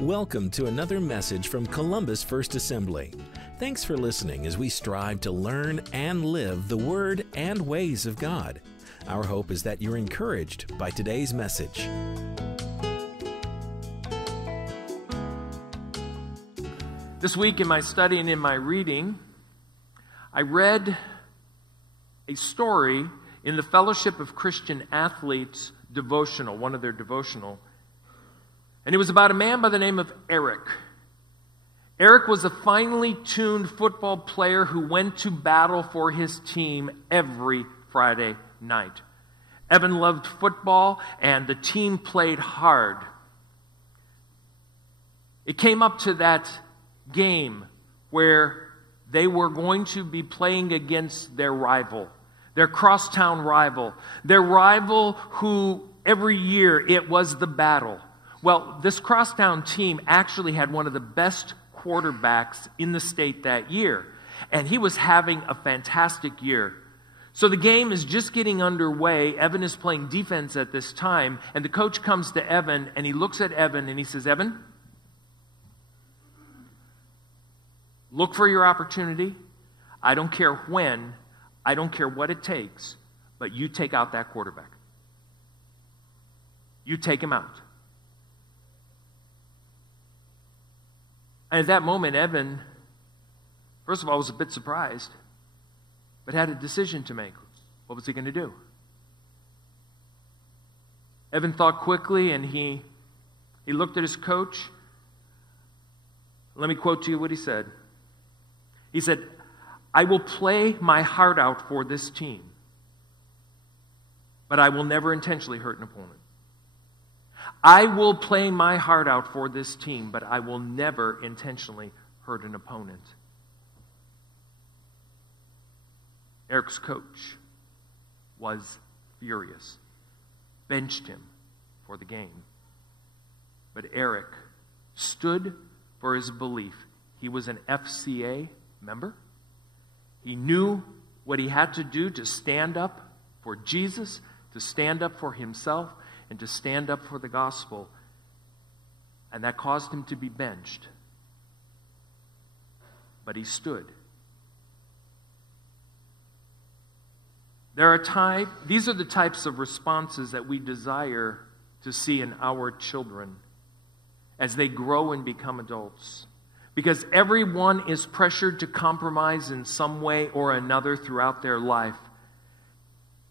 Welcome to another message from Columbus First Assembly. Thanks for listening as we strive to learn and live the Word and ways of God. Our hope is that you're encouraged by today's message. This week in my study and in my reading, I read a story in the Fellowship of Christian Athletes devotional, one of their devotional. And it was about a man by the name of Eric. Eric was a finely tuned football player who went to battle for his team every Friday night. Evan loved football, and the team played hard. It came up to that game where they were going to be playing against their rival, their crosstown rival, their rival who every year it was the battle. Well, this crosstown team actually had one of the best quarterbacks in the state that year, and he was having a fantastic year. So the game is just getting underway. Evan is playing defense at this time, and the coach comes to Evan, and he looks at Evan, and he says, "Evan, look for your opportunity. I don't care when, I don't care what it takes, but you take out that quarterback. You take him out." And at that moment, Evan, first of all, was a bit surprised, but had a decision to make. What was he going to do? Evan thought quickly, and he looked at his coach. Let me quote to you what he said. He said, "I will play my heart out for this team, but I will never intentionally hurt an opponent. I will play my heart out for this team, but I will never intentionally hurt an opponent." Eric's coach was furious, benched him for the game. But Eric stood for his belief. He was an FCA member. He knew what he had to do to stand up for Jesus, to stand up for himself, and to stand up for the gospel. And that caused him to be benched. But he stood. These are the types of responses that we desire to see in our children as they grow and become adults. Because everyone is pressured to compromise in some way or another throughout their life.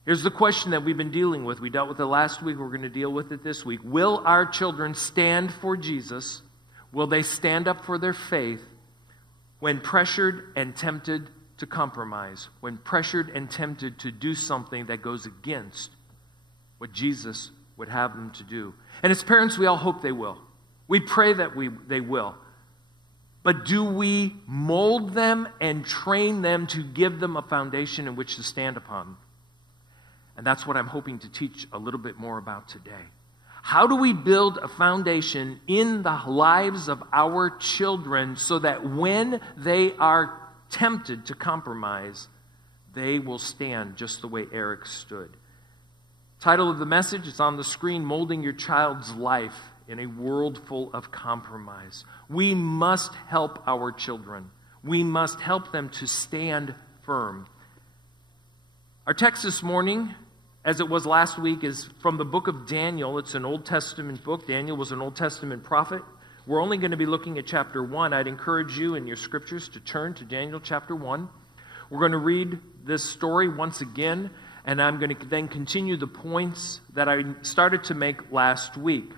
Here's the question that we've been dealing with. We dealt with it last week. We're going to deal with it this week. Will our children stand for Jesus? Will they stand up for their faith when pressured and tempted to compromise? When pressured and tempted to do something that goes against what Jesus would have them to do? And as parents, we all hope they will. We pray that they will. But do we mold them and train them to give them a foundation in which to stand upon? And that's what I'm hoping to teach a little bit more about today. How do we build a foundation in the lives of our children so that when they are tempted to compromise, they will stand just the way Eric stood? Title of the message is on the screen: Molding Your Child's Life in a World Full of Compromise. We must help our children. We must help them to stand firm. Our text this morning, as it was last week, is from the book of Daniel. It's an Old Testament book. Daniel was an Old Testament prophet. We're only going to be looking at chapter 1. I'd encourage you in your scriptures to turn to Daniel chapter 1. We're going to read this story once again, and I'm going to then continue the points that I started to make last week.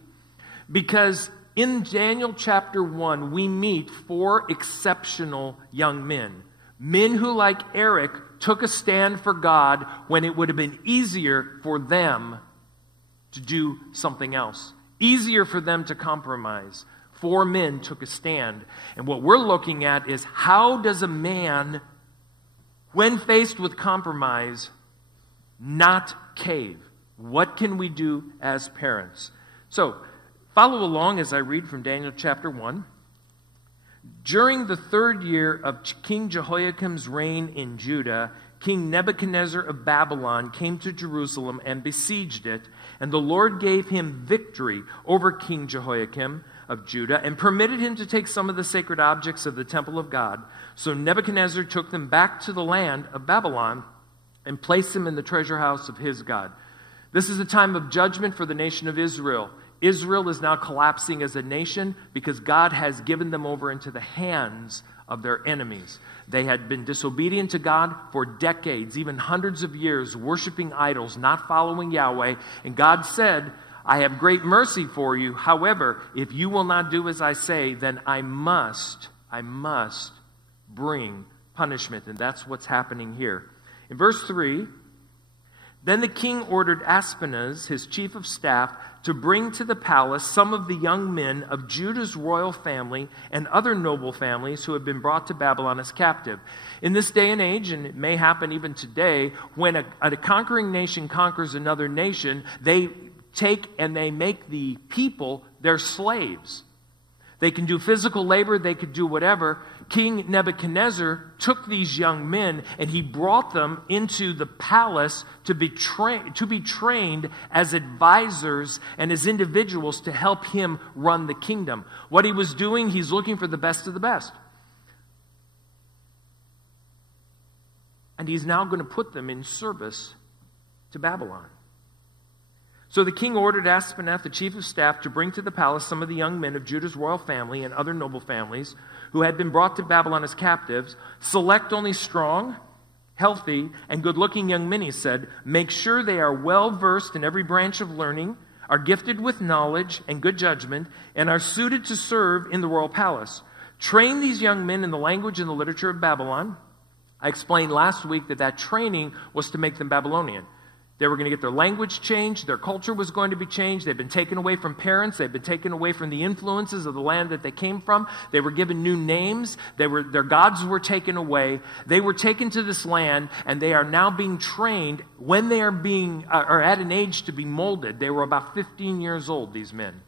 Because in Daniel chapter 1, we meet 4 exceptional young men. Men who, like Eric, took a stand for God when it would have been easier for them to do something else. Easier for them to compromise. 4 men took a stand. And what we're looking at is, how does a man, when faced with compromise, not cave? What can we do as parents? So, follow along as I read from Daniel chapter 1. During the 3rd year of King Jehoiakim's reign in Judah, King Nebuchadnezzar of Babylon came to Jerusalem and besieged it, and the Lord gave him victory over King Jehoiakim of Judah and permitted him to take some of the sacred objects of the temple of God. So Nebuchadnezzar took them back to the land of Babylon and placed them in the treasure house of his God. This is a time of judgment for the nation of Israel. Israel is now collapsing as a nation because God has given them over into the hands of their enemies. They had been disobedient to God for decades, even hundreds of years, worshiping idols, not following Yahweh. And God said, I have great mercy for you. However, if you will not do as I say, then I must bring punishment. And that's what's happening here. In verse 3, then the king ordered Aspenaz, his chief of staff, to bring to the palace some of the young men of Judah's royal family and other noble families who had been brought to Babylon as captive. In this day and age, and it may happen even today, when a conquering nation conquers another nation, they take and they make the people their slaves. They can do physical labor, they could do whatever. King Nebuchadnezzar took these young men and he brought them into the palace to be trained as advisors and as individuals to help him run the kingdom. What he was doing, he's looking for the best of the best. And he's now going to put them in service to Babylon. So the king ordered Aspenaz, the chief of staff, to bring to the palace some of the young men of Judah's royal family and other noble families who had been brought to Babylon as captives. Select only strong, healthy, and good-looking young men, he said. Make sure they are well-versed in every branch of learning, are gifted with knowledge and good judgment, and are suited to serve in the royal palace. Train these young men in the language and the literature of Babylon. I explained last week that training was to make them Babylonian. They were going to get their language changed. Their culture was going to be changed. They've been taken away from parents. They've been taken away from the influences of the land that they came from. They were given new names. Their gods were taken away. They were taken to this land, and they are now being trained when they are at an age to be molded. They were about 15 years old, these men.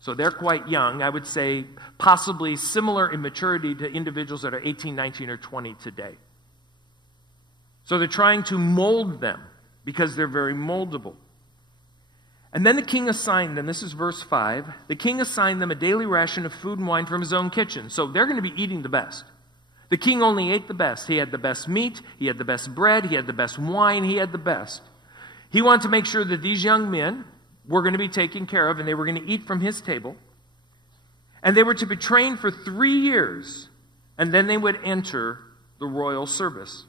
So they're quite young. I would say possibly similar in maturity to individuals that are 18, 19, or 20 today. So they're trying to mold them, because they're very moldable. And then the king assigned them, this is verse 5, the king assigned them a daily ration of food and wine from his own kitchen. So they're going to be eating the best. The king only ate the best. He had the best meat, he had the best bread, he had the best wine, he had the best. He wanted to make sure that these young men were going to be taken care of and they were going to eat from his table. And they were to be trained for 3 years, and then they would enter the royal service.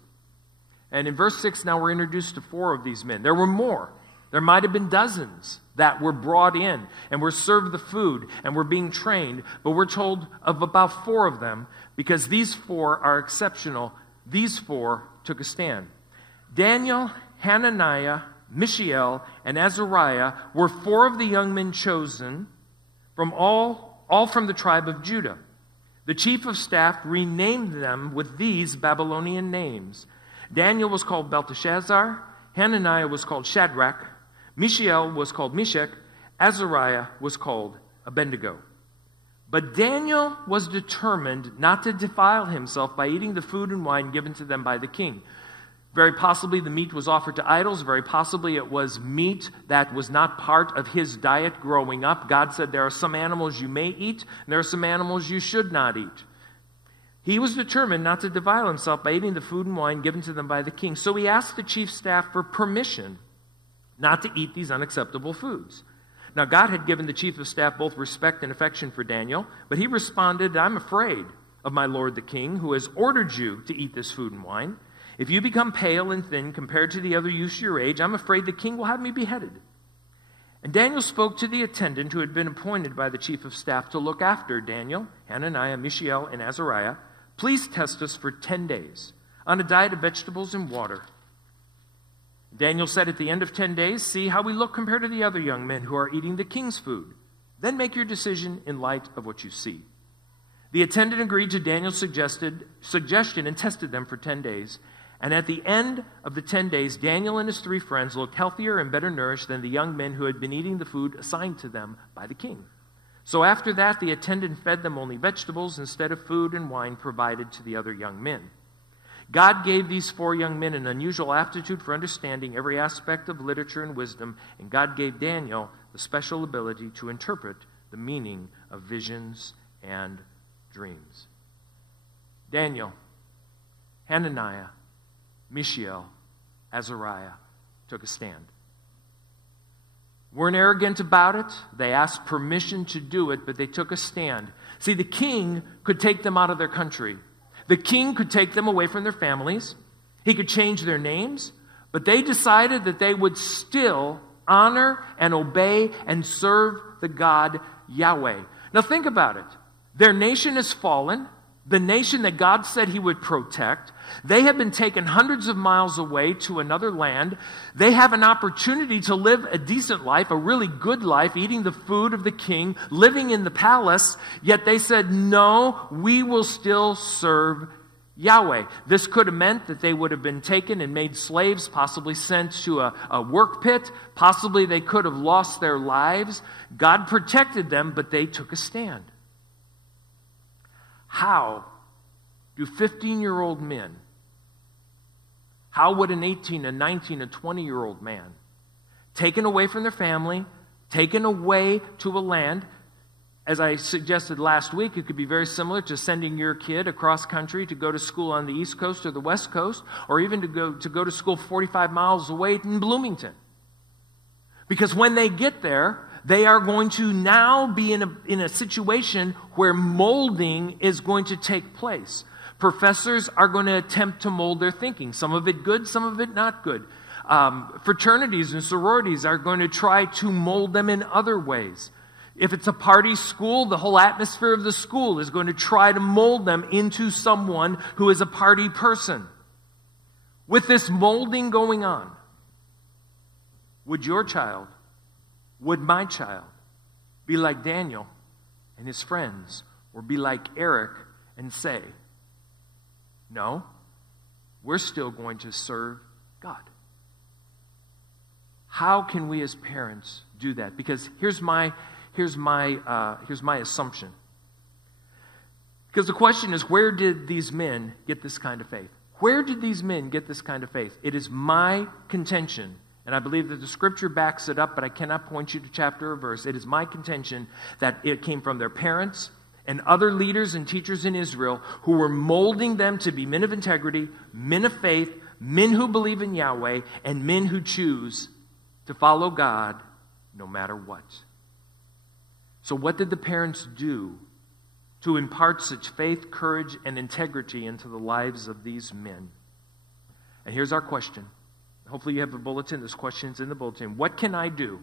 And in verse 6, now we're introduced to 4 of these men. There were more. There might have been dozens that were brought in and were served the food and were being trained. But we're told of about 4 of them because these 4 are exceptional. These 4 took a stand. Daniel, Hananiah, Mishael, and Azariah were 4 of the young men chosen from all from the tribe of Judah. The chief of staff renamed them with these Babylonian names. Daniel was called Belteshazzar, Hananiah was called Shadrach, Mishael was called Meshach, Azariah was called Abednego. But Daniel was determined not to defile himself by eating the food and wine given to them by the king. Very possibly the meat was offered to idols. Very possibly it was meat that was not part of his diet growing up. God said there are some animals you may eat, and there are some animals you should not eat. He was determined not to defile himself by eating the food and wine given to them by the king. So he asked the chief staff for permission not to eat these unacceptable foods. Now God had given the chief of staff both respect and affection for Daniel, but he responded, I'm afraid of my lord the king, who has ordered you to eat this food and wine. If you become pale and thin compared to the other youths your age, I'm afraid the king will have me beheaded. And Daniel spoke to the attendant who had been appointed by the chief of staff to look after Daniel, Hananiah, Mishael, and Azariah. Please test us for 10 days on a diet of vegetables and water. Daniel said at the end of 10 days, see how we look compared to the other young men who are eating the king's food. Then make your decision in light of what you see. The attendant agreed to Daniel's suggestion and tested them for 10 days. And at the end of the 10 days, Daniel and his 3 friends looked healthier and better nourished than the young men who had been eating the food assigned to them by the king. So after that, the attendant fed them only vegetables instead of food and wine provided to the other young men. God gave these 4 young men an unusual aptitude for understanding every aspect of literature and wisdom, and God gave Daniel the special ability to interpret the meaning of visions and dreams. Daniel, Hananiah, Mishael, Azariah took a stand. Weren't arrogant about it. They asked permission to do it, but they took a stand. See, the king could take them out of their country. The king could take them away from their families. He could change their names, but they decided that they would still honor and obey and serve the God Yahweh. Now think about it. Their nation has fallen. The nation that God said he would protect. They have been taken hundreds of miles away to another land. They have an opportunity to live a decent life, a really good life, eating the food of the king, living in the palace. Yet they said, no, we will still serve Yahweh. This could have meant that they would have been taken and made slaves, possibly sent to a work pit. Possibly they could have lost their lives. God protected them, but they took a stand. How do 15-year-old men, how would an 18, a 19, a 20-year-old man, taken away from their family, taken away to a land, as I suggested last week, it could be very similar to sending your kid across country to go to school on the East Coast or the West Coast, or even to go to school 45 miles away in Bloomington. Because when they get there, they are going to now be in a situation where molding is going to take place. Professors are going to attempt to mold their thinking. Some of it good, some of it not good. Fraternities and sororities are going to try to mold them in other ways. If it's a party school, the whole atmosphere of the school is going to try to mold them into someone who is a party person. With this molding going on, would your child, would my child be like Daniel and his friends, or be like Eric and say, no, we're still going to serve God? How can we as parents do that? Because here's my assumption. Because the question is, where did these men get this kind of faith? Where did these men get this kind of faith? It is my contention, and I believe that the Scripture backs it up, but I cannot point you to chapter or verse. It is my contention that it came from their parents and other leaders and teachers in Israel who were molding them to be men of integrity, men of faith, men who believe in Yahweh, and men who choose to follow God no matter what. So what did the parents do to impart such faith, courage, and integrity into the lives of these men? And here's our question. Hopefully you have a bulletin. This question's in the bulletin. What can I do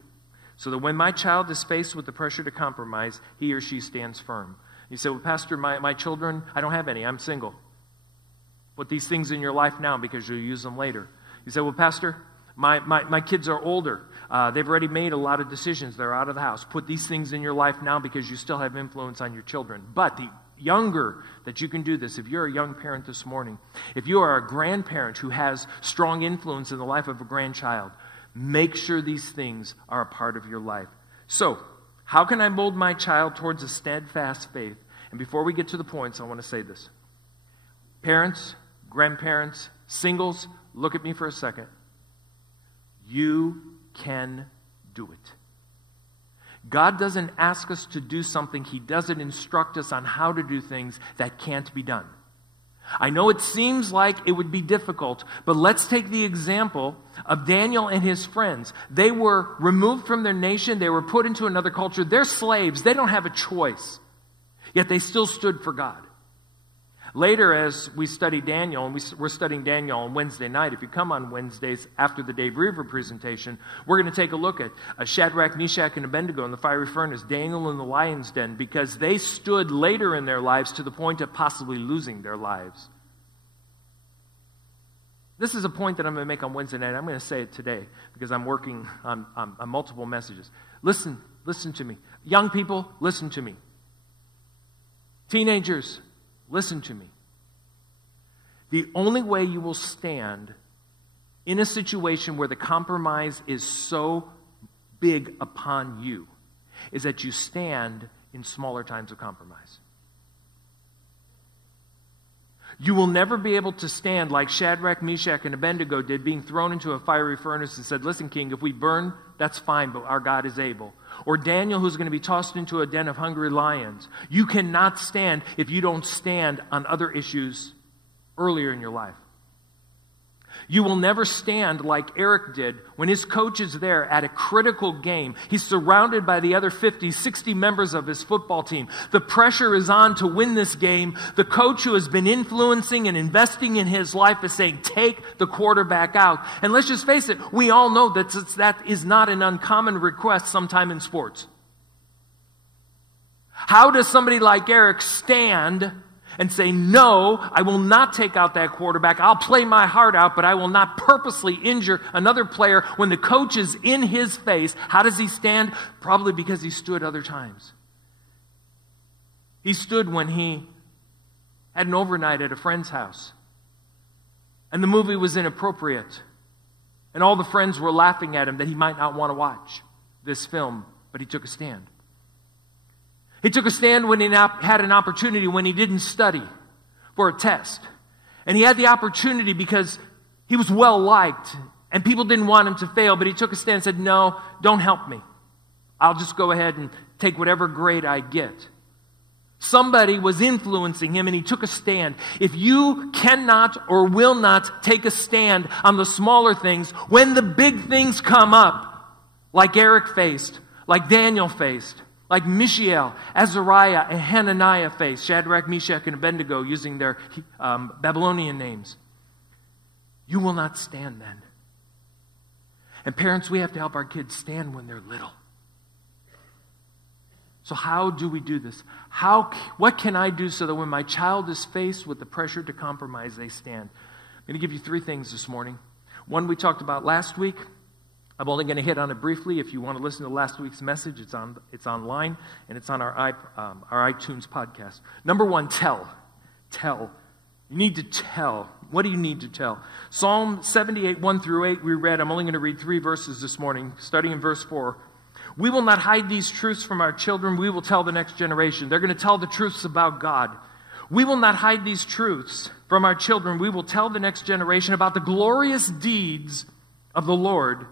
so that when my child is faced with the pressure to compromise, he or she stands firm? You say, well, Pastor, my children, I don't have any. I'm single. Put these things in your life now because you'll use them later. You say, well, Pastor, my kids are older. They've already made a lot of decisions. They're out of the house. Put these things in your life now because you still have influence on your children. But the younger that you can do this, if you're a young parent this morning, if you are a grandparent who has strong influence in the life of a grandchild, make sure these things are a part of your life. So, how can I mold my child towards a steadfast faith? And before we get to the points, I want to say this. Parents, grandparents, singles, look at me for a second. You can do it. God doesn't ask us to do something. He doesn't instruct us on how to do things that can't be done. I know it seems like it would be difficult, but let's take the example of Daniel and his friends. They were removed from their nation. They were put into another culture. They're slaves. They don't have a choice. Yet they still stood for God. Later, as we study Daniel, and we're studying Daniel on Wednesday night. If you come on Wednesdays after the Dave Reaver presentation, we're going to take a look at Shadrach, Meshach, and Abednego in the fiery furnace, Daniel in the lion's den, because they stood later in their lives to the point of possibly losing their lives. This is a point that I'm going to make on Wednesday night. I'm going to say it today because I'm working on multiple messages. Listen to me. Young people, listen to me. Teenagers, listen to me. The only way you will stand in a situation where the compromise is so big upon you is that you stand in smaller times of compromise. You will never be able to stand like Shadrach, Meshach, and Abednego did, being thrown into a fiery furnace and said, listen, king, if we burn, that's fine, but our God is able. or Daniel who's going to be tossed into a den of hungry lions. You cannot stand if you don't stand on other issues earlier in your life. You will never stand like Eric did when his coach is there at a critical game. He's surrounded by the other 50, 60 members of his football team. The pressure is on to win this game. The coach who has been influencing and investing in his life is saying, take the quarterback out. And let's just face it, we all know that is not an uncommon request sometime in sports. How does somebody like Eric stand and say, no, I will not take out that quarterback. I'll play my heart out, but I will not purposely injure another player when the coach is in his face? How does he stand? Probably because he stood other times. He stood when he had an overnight at a friend's house, and the movie was inappropriate, and all the friends were laughing at him that he might not want to watch this film, but he took a stand. He took a stand when he had an opportunity when he didn't study for a test. And he had the opportunity because he was well-liked and people didn't want him to fail, but he took a stand and said, no, don't help me. I'll just go ahead and take whatever grade I get. Somebody was influencing him and he took a stand. If you cannot or will not take a stand on the smaller things, when the big things come up, like Eric faced, like Daniel faced, like Mishael, Azariah, and Hananiah faced, Shadrach, Meshach, and Abednego using their Babylonian names. You will not stand then. And parents, we have to help our kids stand when they're little. So how do we do this? What can I do so that when my child is faced with the pressure to compromise, they stand? I'm going to give you 3 things this morning. One we talked about last week. I'm only going to hit on it briefly. If you want to listen to last week's message, it's online, and it's on our iTunes podcast. Number 1, tell. Tell. You need to tell. What do you need to tell? Psalm 78, 1 through 8, we read. I'm only going to read 3 verses this morning, starting in verse 4. We will not hide these truths from our children. We will tell the next generation. They're going to tell the truths about God. We will not hide these truths from our children. We will tell the next generation about the glorious deeds of the Lord,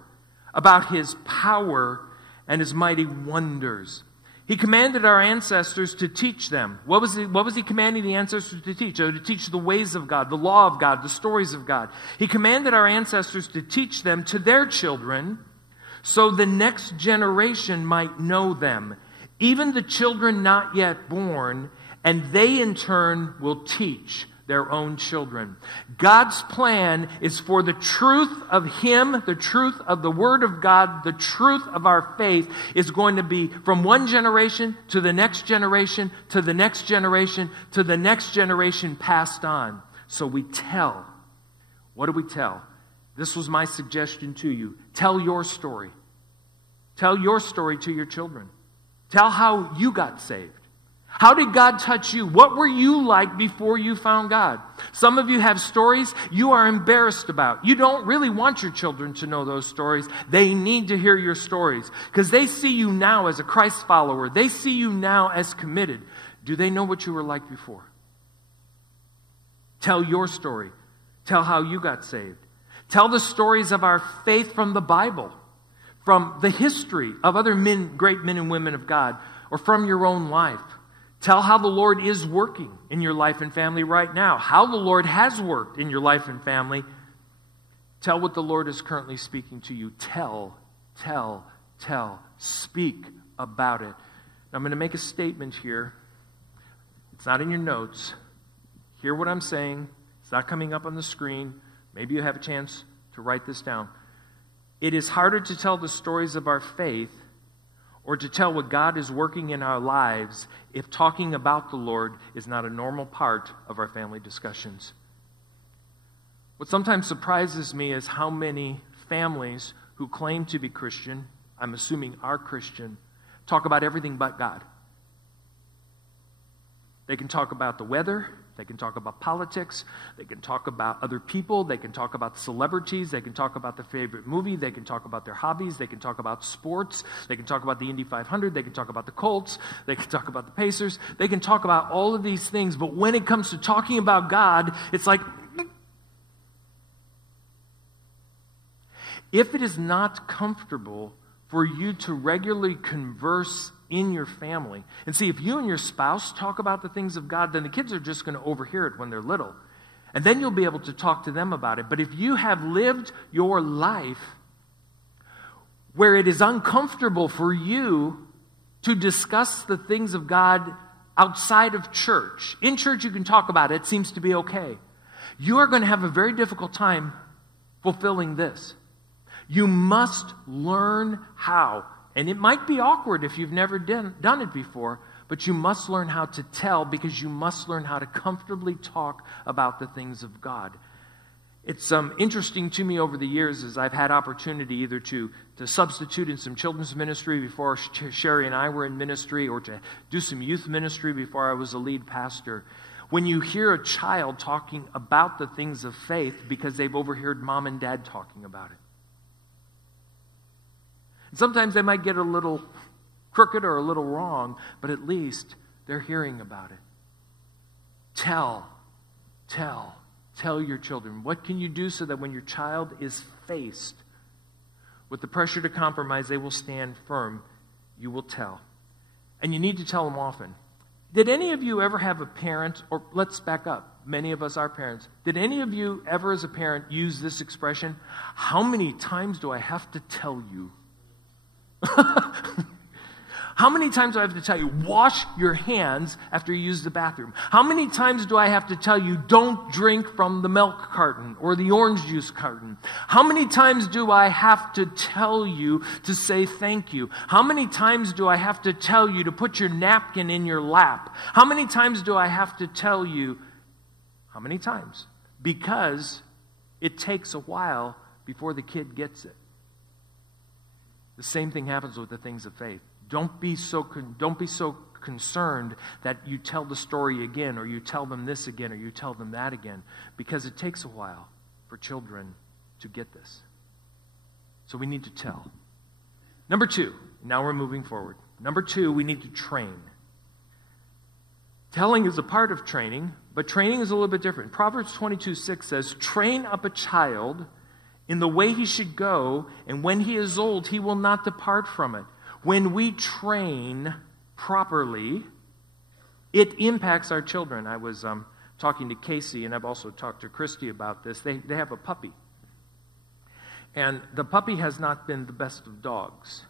about His power and His mighty wonders. He commanded our ancestors to teach them. What was He commanding the ancestors to teach? To teach the ways of God, the law of God, the stories of God. He commanded our ancestors to teach them to their children, so the next generation might know them, even the children not yet born, and they in turn will teach their own children. God's plan is for the truth of Him, the truth of the Word of God, the truth of our faith is going to be from one generation to the next generation, to the next generation, to the next generation passed on. So we tell. What do we tell? This was my suggestion to you. Tell your story. Tell your story to your children. Tell how you got saved. How did God touch you? What were you like before you found God? Some of you have stories you are embarrassed about. You don't really want your children to know those stories. They need to hear your stories because they see you now as a Christ follower. They see you now as committed. Do they know what you were like before? Tell your story. Tell how you got saved. Tell the stories of our faith from the Bible, from the history of other great men and women of God, or from your own life. Tell how the Lord is working in your life and family right now. How the Lord has worked in your life and family. Tell what the Lord is currently speaking to you. Tell. Speak about it. Now, I'm going to make a statement here. It's not in your notes. Hear what I'm saying. It's not coming up on the screen. Maybe you have a chance to write this down. It is harder to tell the stories of our faith or to tell what God is working in our lives if talking about the Lord is not a normal part of our family discussions. What sometimes surprises me is how many families who claim to be Christian, I'm assuming are Christian, talk about everything but God. They can talk about the weather. They can talk about politics. They can talk about other people. They can talk about celebrities. They can talk about their favorite movie. They can talk about their hobbies. They can talk about sports. They can talk about the Indy 500. They can talk about the Colts. They can talk about the Pacers. They can talk about all of these things. But when it comes to talking about God, it's like, if it is not comfortable for you to regularly converse in your family. And see, if you and your spouse talk about the things of God, then the kids are just going to overhear it when they're little. And then you'll be able to talk to them about it. But if you have lived your life where it is uncomfortable for you to discuss the things of God outside of church, in church you can talk about it, it seems to be okay. You are going to have a very difficult time fulfilling this. You must learn how. And it might be awkward if you've never done it before, but you must learn how to tell, because you must learn how to comfortably talk about the things of God. It's interesting to me over the years as I've had opportunity either to substitute in some children's ministry before Sherry and I were in ministry, or to do some youth ministry before I was a lead pastor. When you hear a child talking about the things of faith because they've overheard mom and dad talking about it. And sometimes they might get a little crooked or a little wrong, but at least they're hearing about it. Tell your children. What can you do so that when your child is faced with the pressure to compromise, they will stand firm? You will tell. And you need to tell them often. Did any of you ever have a parent, or let's back up, many of us are parents. Did any of you ever as a parent use this expression, how many times do I have to tell you? How many times do I have to tell you, wash your hands after you use the bathroom? How many times do I have to tell you, don't drink from the milk carton or the orange juice carton? How many times do I have to tell you to say thank you? How many times do I have to tell you to put your napkin in your lap? How many times do I have to tell you? How many times? Because it takes a while before the kid gets it. The same thing happens with the things of faith. Don't be so concerned that you tell the story again, or you tell them this again, or you tell them that again, because it takes a while for children to get this. So we need to tell. Number 2, now we're moving forward. Number 2, we need to train. Telling is a part of training, but training is a little bit different. Proverbs 22:6 says, train up a child in the way he should go, and when he is old, he will not depart from it. When we train properly, it impacts our children. I was talking to Casey, and I've also talked to Christy about this. They have a puppy. And the puppy has not been the best of dogs.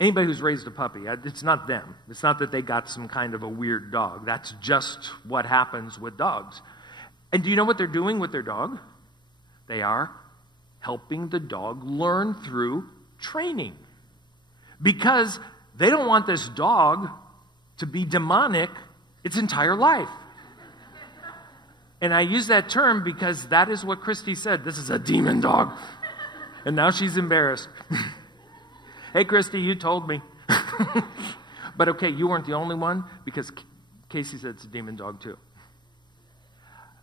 Anybody who's raised a puppy, it's not them. It's not that they got some kind of a weird dog. That's just what happens with dogs. And do you know what they're doing with their dog? They are helping the dog learn through training. Because they don't want this dog to be demonic its entire life. And I use that term because that is what Christy said. This is a demon dog. And now she's embarrassed. Hey, Christy, you told me. But okay, you weren't the only one, because Casey said it's a demon dog too.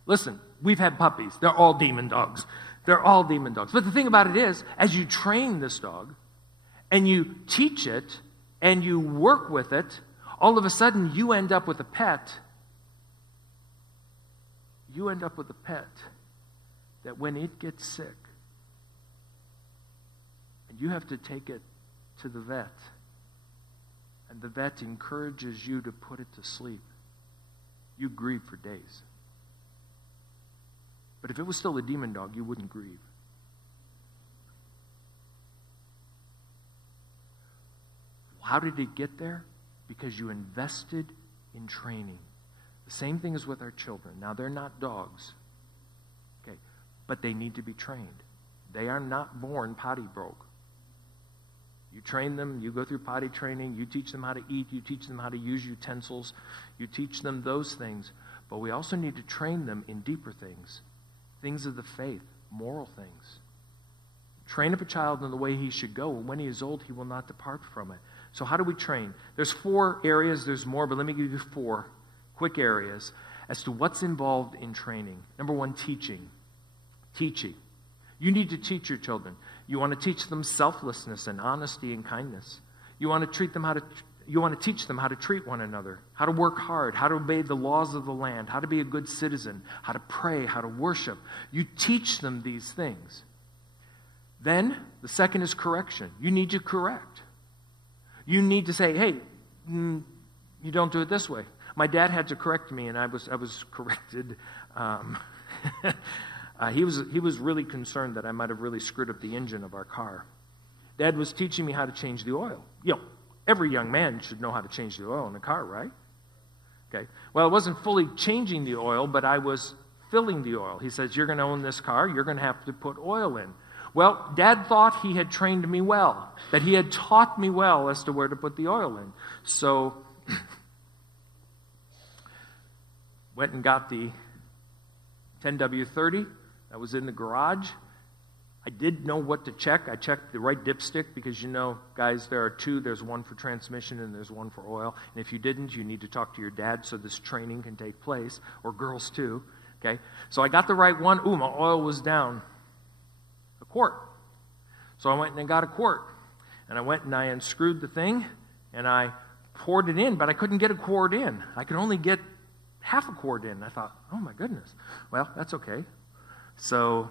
Listen, we've had puppies. They're all demon dogs. They're all demon dogs. But the thing about it is, as you train this dog, and you teach it, and you work with it, all of a sudden you end up with a pet. You end up with a pet that when it gets sick, and you have to take it to the vet, and the vet encourages you to put it to sleep, you grieve for days. But if it was still a demon dog, you wouldn't grieve. How did it get there? Because you invested in training. The same thing is with our children. Now, they're not dogs, okay, but they need to be trained. They are not born potty broke. You train them, you go through potty training, you teach them how to eat, you teach them how to use utensils, you teach them those things. But we also need to train them in deeper things, things of the faith, moral things. Train up a child in the way he should go, and when he is old, he will not depart from it. So how do we train? There's 4 areas, there's more, but let me give you 4 quick areas as to what's involved in training. Number 1, teaching. Teaching. You need to teach your children. You want to teach them selflessness and honesty and kindness. You want to teach them how to treat one another, how to work hard, how to obey the laws of the land, how to be a good citizen, how to pray, how to worship. You teach them these things. Then, the second is correction. You need to correct. You need to say, hey, you don't do it this way. My dad had to correct me, and I was corrected. He was really concerned that I might have really screwed up the engine of our car. Dad was teaching me how to change the oil. Every young man should know how to change the oil in a car, right? Okay. Well, I wasn't fully changing the oil, but I was filling the oil. He says, you're going to own this car. You're going to have to put oil in. Well, Dad thought he had trained me well, that he had taught me well as to where to put the oil in. So, went and got the 10W30 that was in the garage. I did know what to check. I checked the right dipstick because, guys, there are two. There's one for transmission and there's one for oil. And if you didn't, you need to talk to your dad so this training can take place, or girls too. Okay? So I got the right one. Ooh, my oil was down a quart. So I went and I got a quart. And I went and I unscrewed the thing and I poured it in, but I couldn't get a quart in. I could only get half a quart in. I thought, oh my goodness. Well, that's okay. So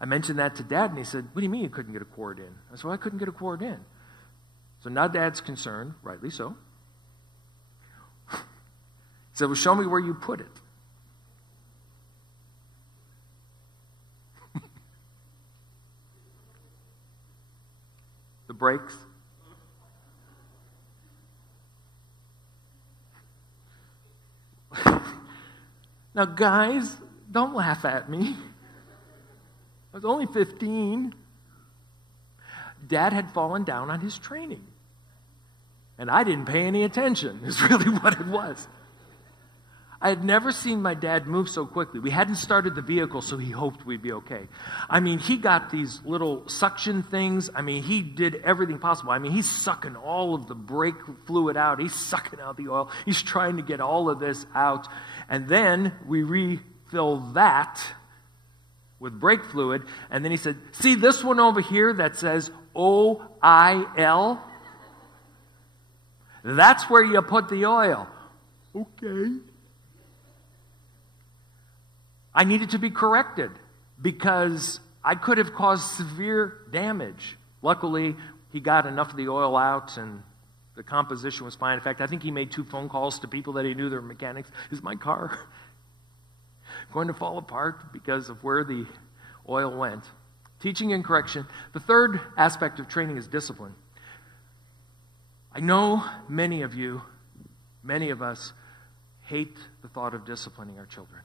I mentioned that to Dad, and he said, what do you mean you couldn't get a quart in? I said, well, I couldn't get a quart in. So now Dad's concerned, rightly so. He said, well, show me where you put it. The brakes. Now, guys, don't laugh at me. I was only 15. Dad had fallen down on his training. And I didn't pay any attention, is really what it was. I had never seen my dad move so quickly. We hadn't started the vehicle, so he hoped we'd be okay. He got these little suction things. He did everything possible. He's sucking all of the brake fluid out. He's sucking out the oil. He's trying to get all of this out. And then we refill that with brake fluid. And then he said, see this one over here that says OIL? That's where you put the oil. Okay. I needed to be corrected because I could have caused severe damage. Luckily, he got enough of the oil out and the composition was fine. In fact, I think he made 2 phone calls to people that he knew they were mechanics. Is my car going to fall apart because of where the oil went? Teaching and correction. The third aspect of training is discipline. I know many of you, many of us, hate the thought of disciplining our children.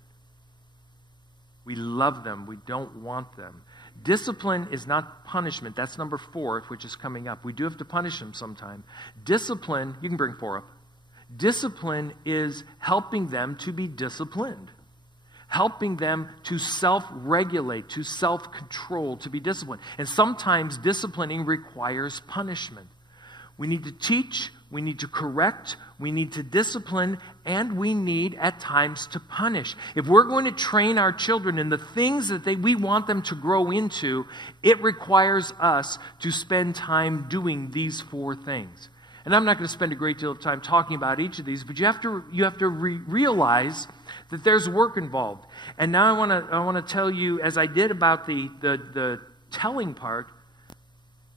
We love them. We don't want them. Discipline is not punishment. That's number 4, which is coming up. We do have to punish them sometime. Discipline, you can bring 4 up. Discipline is helping them to be disciplined. Helping them to self-regulate, to self-control, to be disciplined. And sometimes disciplining requires punishment. We need to teach, we need to correct, we need to discipline, and we need at times to punish. If we're going to train our children in the things that we want them to grow into, it requires us to spend time doing these 4 things. And I'm not going to spend a great deal of time talking about each of these, but you have to realize that there's work involved. And now I want to tell you, as I did about the telling part,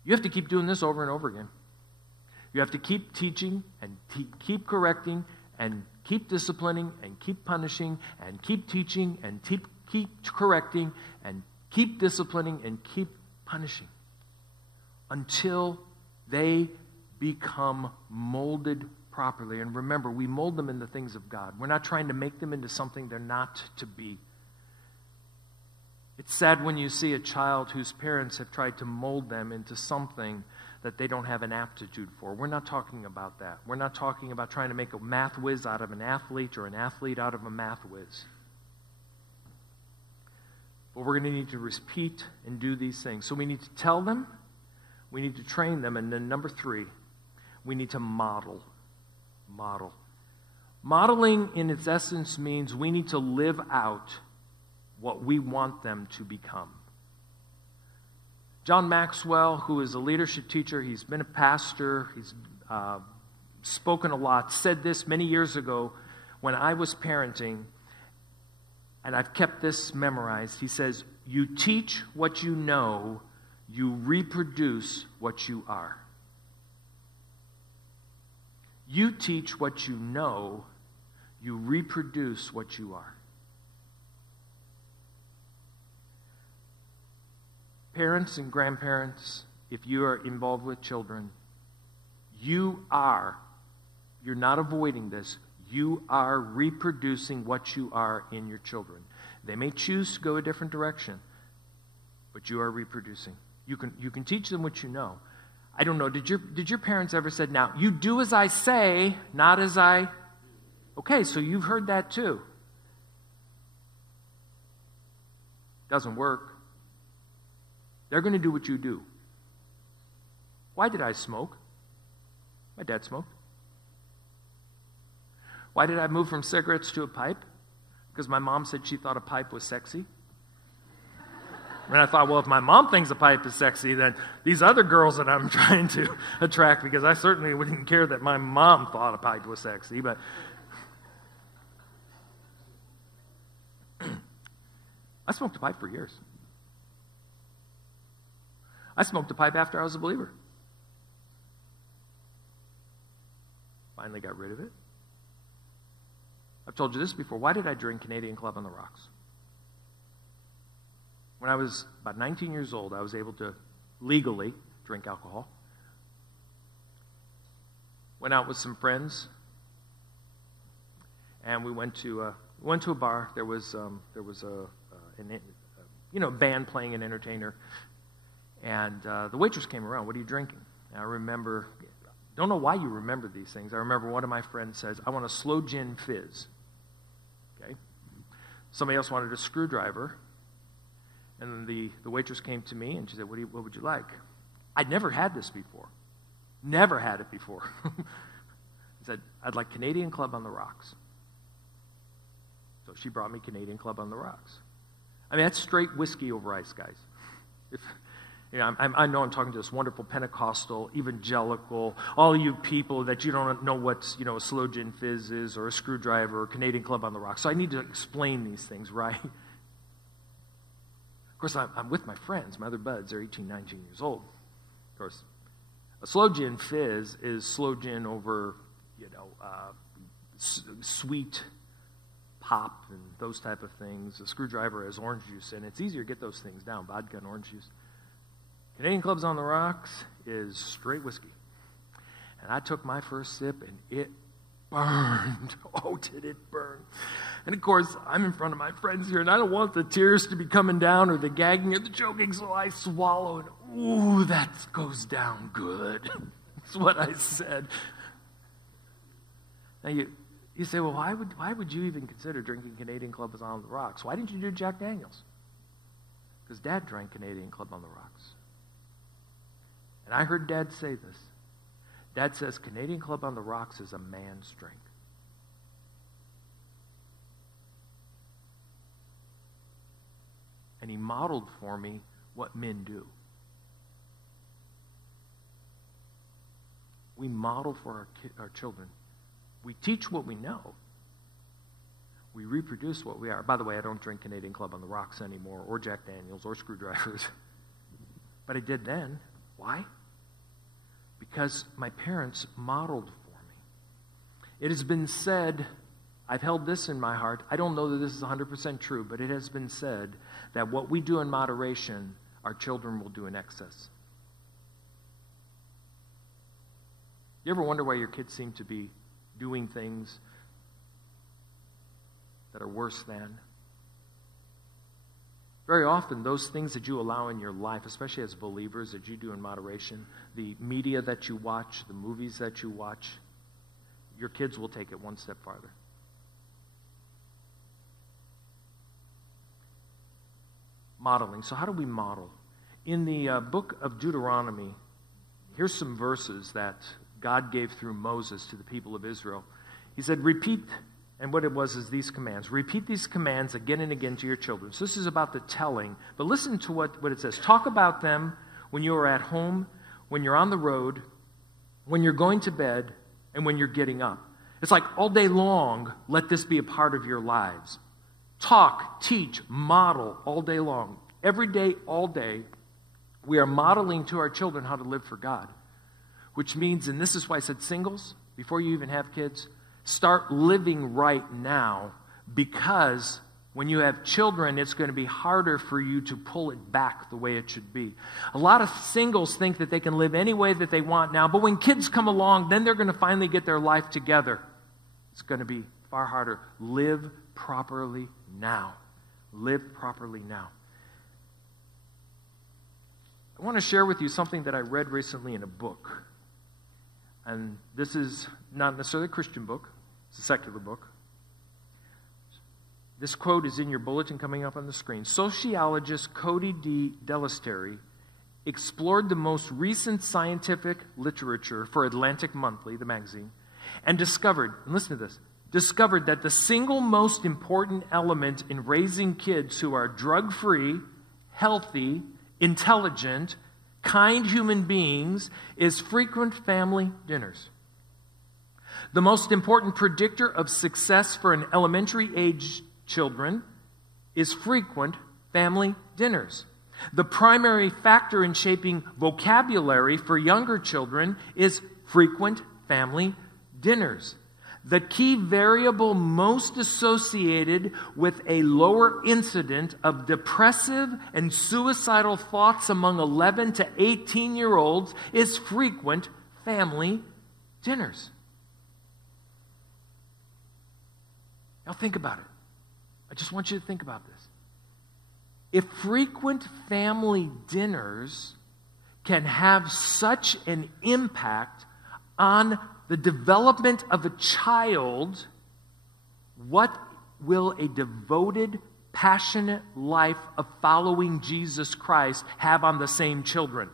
you have to keep doing this over and over again. You have to keep teaching and keep correcting and keep disciplining and keep punishing and keep teaching and keep correcting and keep disciplining and keep punishing until they become molded properly. And remember, we mold them in the things of God. We're not trying to make them into something they're not to be. It's sad when you see a child whose parents have tried to mold them into something that they don't have an aptitude for. We're not talking about that. We're not talking about trying to make a math whiz out of an athlete or an athlete out of a math whiz. But we're going to need to repeat and do these things. So we need to tell them, we need to train them, and then number 3, we need to model. Model. Modeling in its essence means we need to live out what we want them to become. John Maxwell, who is a leadership teacher, he's been a pastor, he's spoken a lot, said this many years ago when I was parenting, and I've kept this memorized. He says, you teach what you know you reproduce what you are. You teach what you know, you reproduce what you are. Parents and grandparents, if you are involved with children, you're not avoiding this, you are reproducing what you are in your children. They may choose to go a different direction, but you are reproducing. You can teach them what you know. I don't know, did your parents ever said, now, you do as I say, not as I... Okay, so you've heard that too. Doesn't work. They're going to do what you do. Why did I smoke? My dad smoked. Why did I move from cigarettes to a pipe? Because my mom said she thought a pipe was sexy. And I thought, well, if my mom thinks a pipe is sexy, then these other girls that I'm trying to attract, because I certainly wouldn't care that my mom thought a pipe was sexy, but I smoked a pipe for years. I smoked a pipe after I was a believer. Finally got rid of it. I've told you this before. Why did I drink Canadian Club on the Rocks? When I was about 19 years old, I was able to legally drink alcohol. Went out with some friends, and we went to a bar. There was a band playing, an entertainer, and the waitress came around. What are you drinking? And I remember. Don't know why you remember these things. I remember one of my friends says, I want a slow gin fizz. Okay. Somebody else wanted a screwdriver. And then the waitress came to me and she said, what would you like? I'd never had this before. Never had it before. I said, I'd like Canadian Club on the Rocks. So she brought me Canadian Club on the Rocks. I mean, that's straight whiskey over ice, guys. I know I'm talking to this wonderful Pentecostal, evangelical, all you people that you don't know what a slow gin fizz is or a screwdriver or Canadian Club on the Rocks. So I need to explain these things, right? Of course, I'm with my friends. My other buds, they're 18, 19 years old. Of course, a slow gin fizz is slow gin over, sweet pop and those type of things. A screwdriver has orange juice in it. It's easier to get those things down, vodka and orange juice. Canadian Clubs on the Rocks is straight whiskey. And I took my first sip, and it burned. Oh, did it burn. And, of course, I'm in front of my friends here, and I don't want the tears to be coming down or the gagging or the choking, so I swallow, and, ooh, that goes down good. That's what I said. Now, you say, well, why would you even consider drinking Canadian Club on the Rocks? Why didn't you do Jack Daniels? Because Dad drank Canadian Club on the Rocks. And I heard Dad say this. Dad says, Canadian Club on the Rocks is a man's drink. And he modeled for me what men do. We model for our children. We teach what we know. We reproduce what we are. By the way, I don't drink Canadian Club on the Rocks anymore, or Jack Daniels, or screwdrivers. But I did then. Why? Because my parents modeled for me. It has been said, I've held this in my heart. I don't know that this is 100% true, but it has been said that what we do in moderation, our children will do in excess. You ever wonder why your kids seem to be doing things that are worse than? Very often, those things that you allow in your life, especially as believers, that you do in moderation, the media that you watch, the movies that you watch, your kids will take it one step farther. Modeling. So how do we model? In the book of Deuteronomy, here's some verses that God gave through Moses to the people of Israel. He said, repeat, and what it was is these commands. Repeat these commands again and again to your children. So this is about the telling, but listen to what it says. Talk about them when you are at home, when you're on the road, when you're going to bed, and when you're getting up. It's like all day long, let this be a part of your lives. Talk, teach, model all day long. Every day, all day, we are modeling to our children how to live for God. Which means, and this is why I said singles, before you even have kids, start living right now, because when you have children, it's going to be harder for you to pull it back the way it should be. A lot of singles think that they can live any way that they want now, but when kids come along, then they're going to finally get their life together. It's going to be far harder. Live properly now. Live properly now. I want to share with you something that I read recently in a book. And this is not necessarily a Christian book. It's a secular book. This quote is in your bulletin coming up on the screen. Sociologist Cody D. Delesteri explored the most recent scientific literature for Atlantic Monthly, the magazine, and discovered, and listen to this, discovered that the single most important element in raising kids who are drug-free, healthy, intelligent, kind human beings is frequent family dinners. The most important predictor of success for an elementary age children is frequent family dinners. The primary factor in shaping vocabulary for younger children is frequent family dinners. The key variable most associated with a lower incident of depressive and suicidal thoughts among 11 to 18-year-olds is frequent family dinners. Now think about it. I just want you to think about this. If frequent family dinners can have such an impact on the development of a child, what will a devoted, passionate life of following Jesus Christ have on the same children?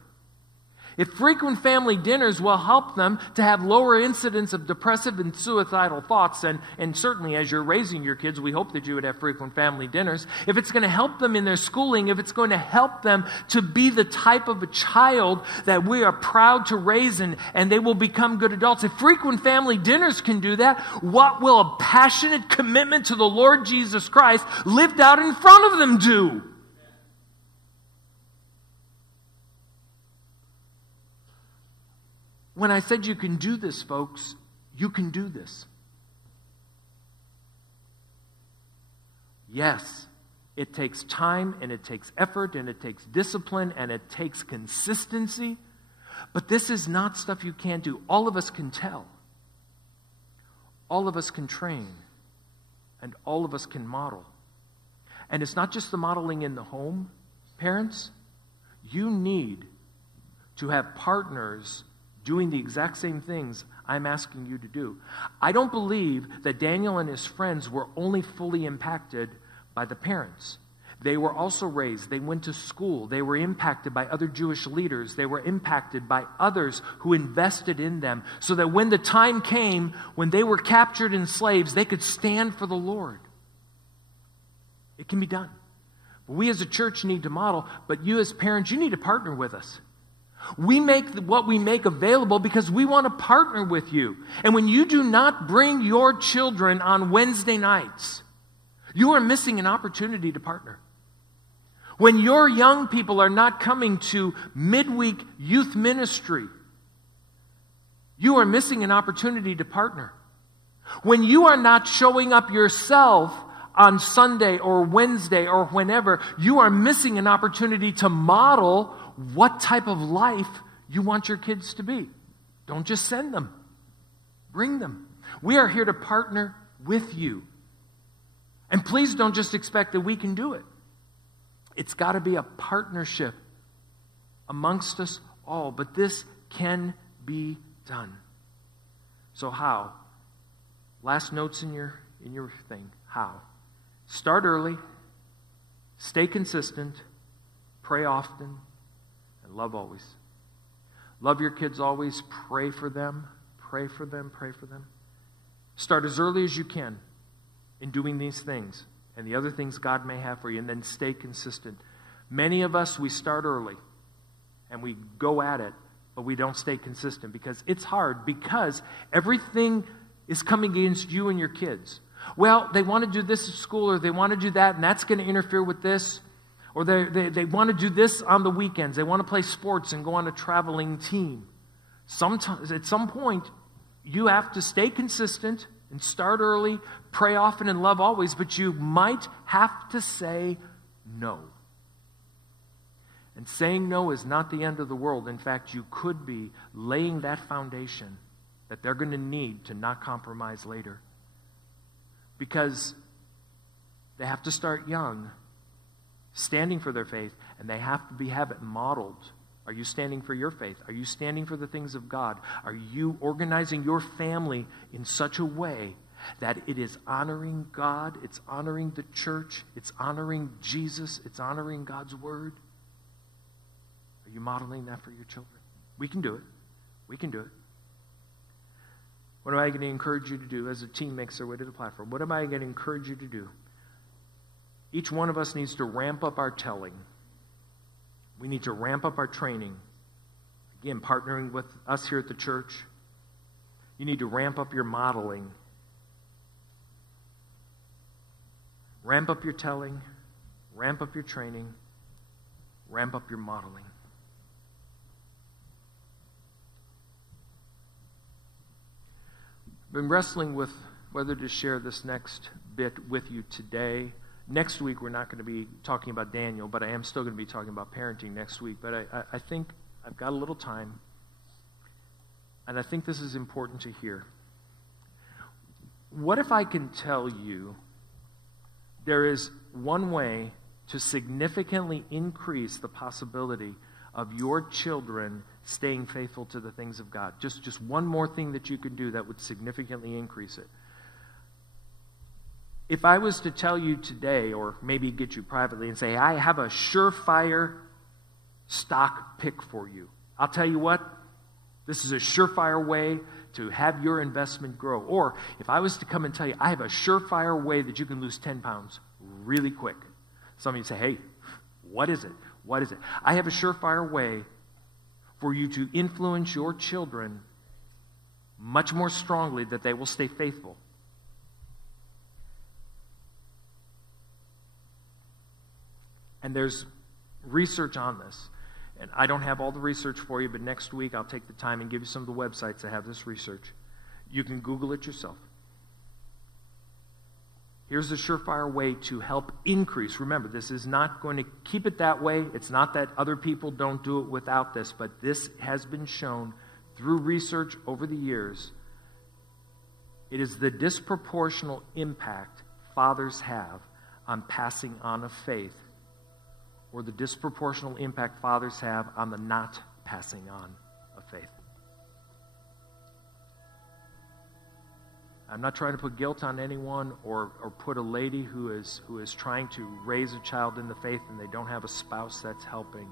If frequent family dinners will help them to have lower incidence of depressive and suicidal thoughts, and certainly as you're raising your kids, we hope that you would have frequent family dinners. If it's going to help them in their schooling, if it's going to help them to be the type of a child that we are proud to raise and they will become good adults, if frequent family dinners can do that, what will a passionate commitment to the Lord Jesus Christ lived out in front of them do? When I said you can do this, folks, you can do this. Yes, it takes time and it takes effort and it takes discipline and it takes consistency. But this is not stuff you can't do. All of us can tell. All of us can train. And all of us can model. And it's not just the modeling in the home, parents. You need to have partners doing the exact same things I'm asking you to do. I don't believe that Daniel and his friends were only fully impacted by the parents. They were also raised. They went to school. They were impacted by other Jewish leaders. They were impacted by others who invested in them so that when the time came, when they were captured and slaves, they could stand for the Lord. It can be done. We as a church need to model, but you as parents, you need to partner with us. We make what we make available because we want to partner with you. And when you do not bring your children on Wednesday nights, you are missing an opportunity to partner. When your young people are not coming to midweek youth ministry, you are missing an opportunity to partner. When you are not showing up yourself on Sunday or Wednesday or whenever, you are missing an opportunity to model what type of life you want your kids to be. Don't just send them. Bring them. We are here to partner with you. And please don't just expect that we can do it. It's got to be a partnership amongst us all. But this can be done. So how? Last notes in your thing. How? Start early. Stay consistent. Pray often. And love always. Love your kids always. Pray for them. Pray for them. Pray for them. Start as early as you can in doing these things and the other things God may have for you, and then stay consistent. Many of us, we start early and we go at it, but we don't stay consistent because it's hard, because everything is coming against you and your kids. Well, they want to do this at school or they want to do that, and that's going to interfere with this. Or they want to do this on the weekends. They want to play sports and go on a traveling team. Sometimes, at some point, you have to stay consistent and start early, pray often and love always, but you might have to say no. And saying no is not the end of the world. In fact, you could be laying that foundation that they're going to need to not compromise later. Because they have to start young, standing for their faith, and they have to have it modeled. Are you standing for your faith? Are you standing for the things of God? Are you organizing your family in such a way that it is honoring God, it's honoring the church, it's honoring Jesus, it's honoring God's word? Are you modeling that for your children? We can do it. We can do it. What am I going to encourage you to do as a team makes their way to the platform? What am I going to encourage you to do? Each one of us needs to ramp up our telling. We need to ramp up our training. Again, partnering with us here at the church. You need to ramp up your modeling. Ramp up your telling. Ramp up your training. Ramp up your modeling. I've been wrestling with whether to share this next bit with you today. Next week, we're not going to be talking about Daniel, but I am still going to be talking about parenting next week. But I think I've got a little time, and I think this is important to hear. What if I can tell you there is one way to significantly increase the possibility of your children staying faithful to the things of God? Just one more thing that you could do that would significantly increase it. If I was to tell you today, or maybe get you privately and say, I have a surefire stock pick for you. I'll tell you what, this is a surefire way to have your investment grow. Or if I was to come and tell you, I have a surefire way that you can lose 10 pounds really quick. Some of you say, hey, what is it? What is it? I have a surefire way for you to influence your children much more strongly that they will stay faithful. And there's research on this. And I don't have all the research for you, but next week I'll take the time and give you some of the websites that have this research. You can Google it yourself. Here's a surefire way to help increase. Remember, this is not going to keep it that way. It's not that other people don't do it without this, but this has been shown through research over the years. It is the disproportional impact fathers have on passing on of faith, or the disproportional impact fathers have on the not passing on of faith. I'm not trying to put guilt on anyone or put a lady who is trying to raise a child in the faith and they don't have a spouse that's helping.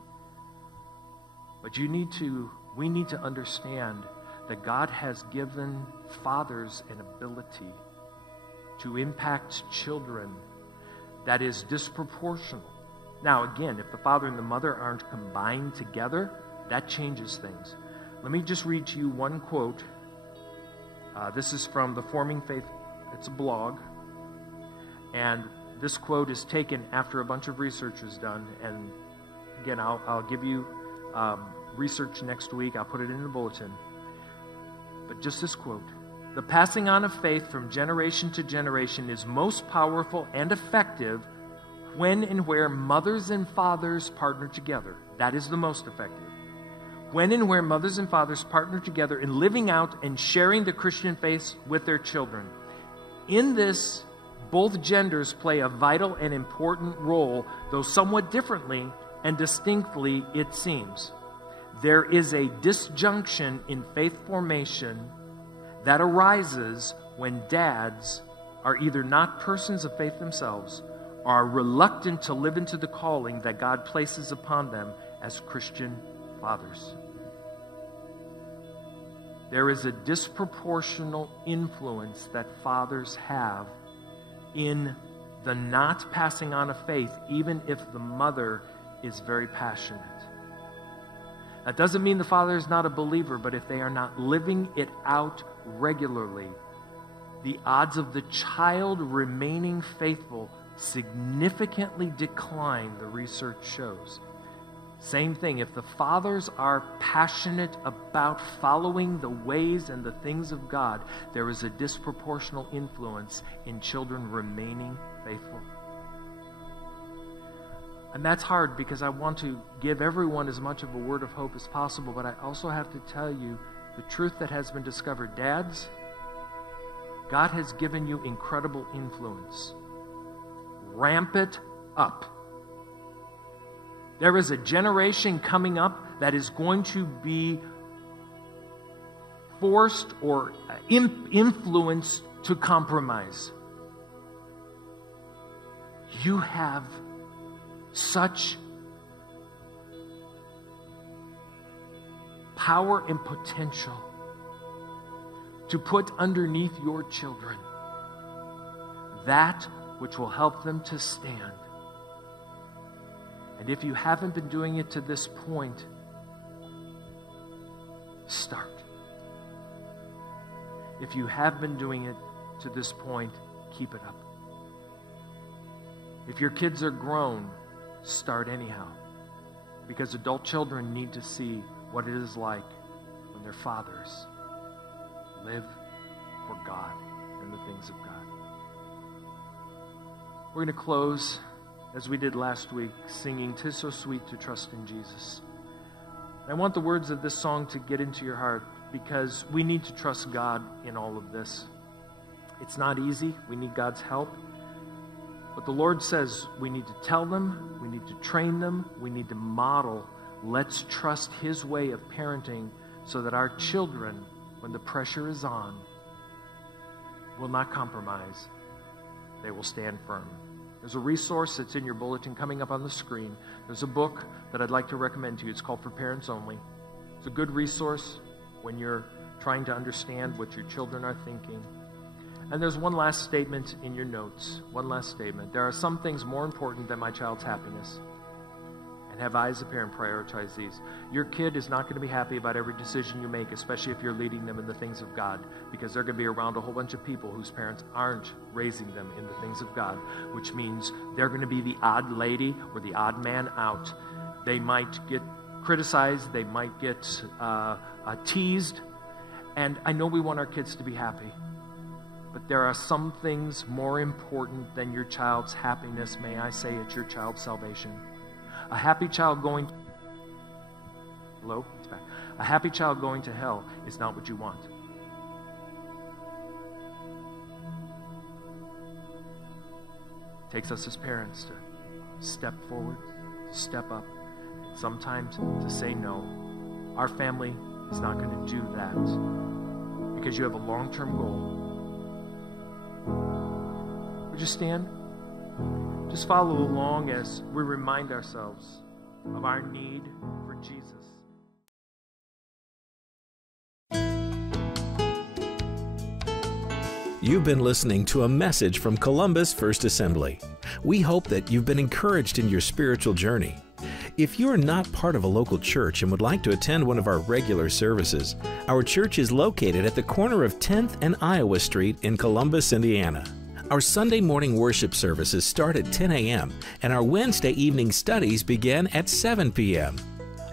But we need to understand that God has given fathers an ability to impact children that is disproportional. Now, again, if the father and the mother aren't combined together, that changes things. Let me just read to you one quote. This is from the Forming Faith. It's a blog. And this quote is taken after a bunch of research was done. And again, I'll give you research next week. I'll put it in the bulletin. But just this quote. The passing on of faith from generation to generation is most powerful and effective when and where mothers and fathers partner together. That is the most effective. When and where mothers and fathers partner together in living out and sharing the Christian faith with their children. In this, both genders play a vital and important role, though somewhat differently and distinctly, it seems. There is a disjunction in faith formation that arises when dads are either not persons of faith themselves or are reluctant to live into the calling that God places upon them as Christian fathers. There is a disproportional influence that fathers have in the not passing on of faith, even if the mother is very passionate. That doesn't mean the father is not a believer, but if they are not living it out regularly, the odds of the child remaining faithful significantly decline, the research shows. Same thing, if the fathers are passionate about following the ways and the things of God, there is a disproportional influence in children remaining faithful. And that's hard because I want to give everyone as much of a word of hope as possible, but I also have to tell you the truth that has been discovered. Dads, God has given you incredible influence. Ramp it up. There is a generation coming up that is going to be forced or influenced to compromise. You have such power and potential to put underneath your children that which will help them to stand. And if you haven't been doing it to this point, start. If you have been doing it to this point, keep it up. If your kids are grown, start anyhow. Because adult children need to see what it is like when their fathers live for God and the things of God. We're going to close, as we did last week, singing "'Tis So Sweet to Trust in Jesus." I want the words of this song to get into your heart because we need to trust God in all of this. It's not easy. We need God's help. But the Lord says we need to tell them, we need to train them, we need to model. Let's trust His way of parenting so that our children, when the pressure is on, will not compromise. They will stand firm. There's a resource that's in your bulletin coming up on the screen. There's a book that I'd like to recommend to you. It's called For Parents Only. It's a good resource when you're trying to understand what your children are thinking. And there's one last statement in your notes. One last statement. There are some things more important than my child's happiness. And have I as a parent prioritize these. Your kid is not going to be happy about every decision you make, especially if you're leading them in the things of God, because they're going to be around a whole bunch of people whose parents aren't raising them in the things of God, which means they're going to be the odd lady or the odd man out. They might get criticized. They might get teased. And I know we want our kids to be happy. But there are some things more important than your child's happiness. May I say it's your child's salvation. A happy child going... Hello? It's back. A happy child going to hell is not what you want. It takes us as parents to step forward, step up, and sometimes to say no. Our family is not going to do that because you have a long-term goal. Would you stand? Just follow along as we remind ourselves of our need for Jesus. You've been listening to a message from Columbus First Assembly. We hope that you've been encouraged in your spiritual journey. If you are not part of a local church and would like to attend one of our regular services, our church is located at the corner of 10th and Iowa Street in Columbus, Indiana. Our Sunday morning worship services start at 10 a.m. and our Wednesday evening studies begin at 7 p.m.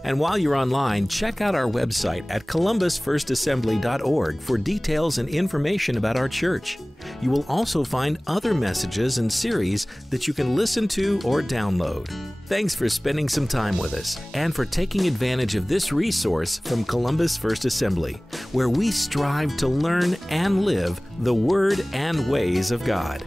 And while you're online, check out our website at columbusfirstassembly.org for details and information about our church. You will also find other messages and series that you can listen to or download. Thanks for spending some time with us and for taking advantage of this resource from Columbus First Assembly, where we strive to learn and live the Word and ways of God.